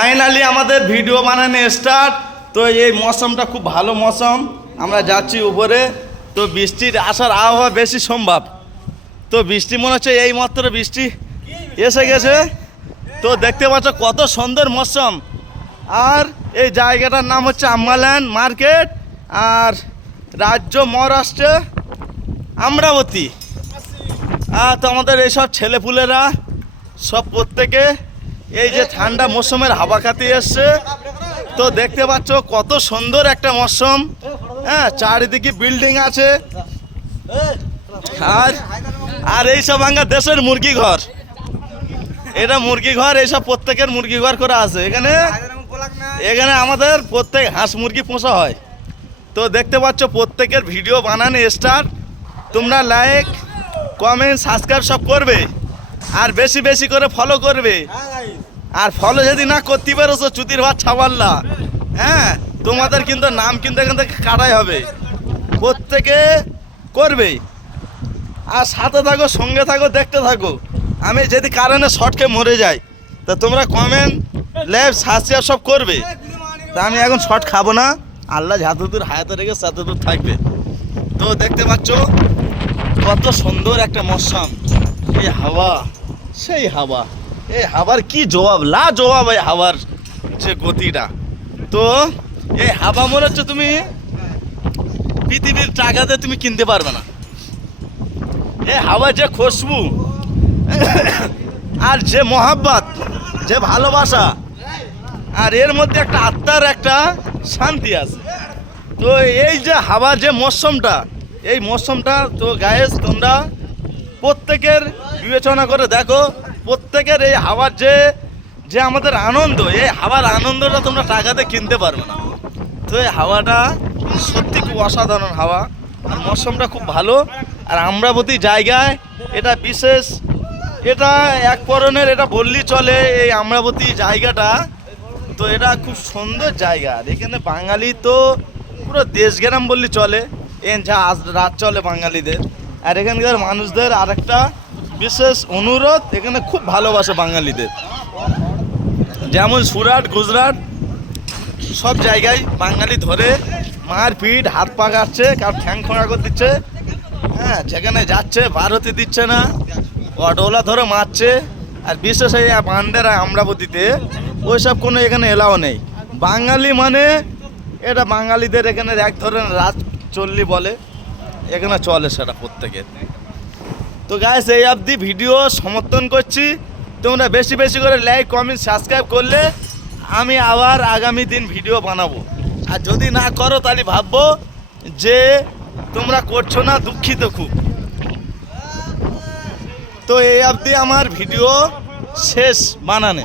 Finally আমাদের video বানানো start. তো এই মৌসুমটা খুব ভালো মৌসুম, আমরা যাচ্ছি উপরে। তো বৃষ্টির আসার আবহাওয়া বেশি সম্ভব। তো বৃষ্টি মনে হচ্ছে এই মাত্র বৃষ্টি এসে গেছে। তো দেখতে পাচ্ছ কত সুন্দর মৌসুম। আর এই জায়গাটার নাম হচ্ছে আম্বাল্যান্ড মার্কেট, আর রাজ্য মহারাষ্ট্র আমরাবতী। তো আমাদের এইসব ছেলেপুলেরা সব প্রত্যেকে এই যে ঠান্ডা মৌসুমের হাওয়া খাতে এসছে। তো দেখতে পাচ্ছ কত সুন্দর একটা মৌসুম। হ্যাঁ, চারিদিকে বিল্ডিং আছে। আর এইসব ভাঙ্গা দেশের মুরগি ঘর, এটা মুরগি ঘর, এইসব প্রত্যেকের মুরগি ঘর করা আছে এখানে। এখানে আমাদের প্রত্যেক হাঁস মুরগি পোষা হয়। তো দেখতে পাচ্ছ প্রত্যেকের ভিডিও বানানো স্টার্ট। তোমরা লাইক কমেন্ট সাবস্ক্রাইব সব করবে, আর বেশি বেশি করে ফলো করবে। আর ফলো যদি না করতে পারো চুতির ভাত ছাবাল্লা, হ্যাঁ, তোমাদের কিন্তু নাম কিন্তু এখান থেকে কাটাই হবে। প্রত্যেকে করবে, আর সাথে থাকো, সঙ্গে থাকো, দেখতে থাকো। আমি যদি কারণে শর্টকে মরে যাই, তা তোমরা কমেন্ট লাইক সাবস্ক্রাইব সব করবে। তা আমি এখন শর্ট খাবো না, আল্লাহ যতদূর হায়াতে রেখে ততদূর থাকবে। তো দেখতে পাচ্ছ কত সুন্দর একটা মৌসুম। এই হাওয়া, সেই হাওয়া, এই হাওয়ার কি জবাব, লা জবাব এই হাওয়ার যে গতিটা। তো এই হাওয়া মনে হচ্ছে তুমি পৃথিবীর টাকাতে তুমি কিনতে পারবে না। এই হাওয়া যে খুশবু, আর যে মহাব্বত, যে ভালোবাসা, আর এর মধ্যে একটা আত্মার একটা শান্তি আছে। তো এই যে হাওয়া যে মৌসুমটা, এই মৌসুমটা তো গায়েস তোমরা প্রত্যেকের বিবেচনা করে দেখো। প্রত্যেকের এই হাওয়ার যে আমাদের আনন্দ, এই হাওয়ার আনন্দটা তোমরা টাকাতে কিনতে পারবে না। তো এই হাওয়াটা সত্যি খুব অসাধারণ হাওয়া, আর মৌসুমটা খুব ভালো। আর আমরাবতী জায়গায় এটা বিশেষ, এটা এক পরনের, এটা বললেই চলে এই আমরাবতী জায়গাটা। তো এটা খুব সুন্দর জায়গা। আর এখানে বাঙালি তো পুরো দেশগ্রাম বললে চলে, যা আজ রাত চলে বাঙালিদের। আর এখানকার মানুষদের আরেকটা বিশেষ অনুরোধ, এখানে খুব ভালোবাসে বাঙালিদের। যেমন সুরাট, গুজরাট সব জায়গায় বাঙালি ধরে মারপিট, হাত পা কাটছে, কার ঠ্যাং খোঁড়া করে দিচ্ছে। হ্যাঁ, যেখানে যাচ্ছে বার হতে দিচ্ছে না, অটোলা ধরে মারছে। আর বিশেষ এই বান্দেরা আমরাবতীতে ওইসব কোনো এখানে এলাও নেই। বাঙালি মানে এটা বাঙালিদের এখানে এক ধরনের রাজ চল্লি বলে, এখানে চলে সেটা প্রত্যেকের। তো গাইস, এই অবধি ভিডিও সমর্থন করছি। তোমরা বেশি বেশি করে লাইক কমেন্ট সাবস্ক্রাইব করলে আমি আবার আগামী দিন ভিডিও বানাবো। আর যদি না করো তাহলে ভাববো যে তোমরা করছো না, দুঃখিত খুব। তো এই অবধি আমার ভিডিও শেষ বানানে।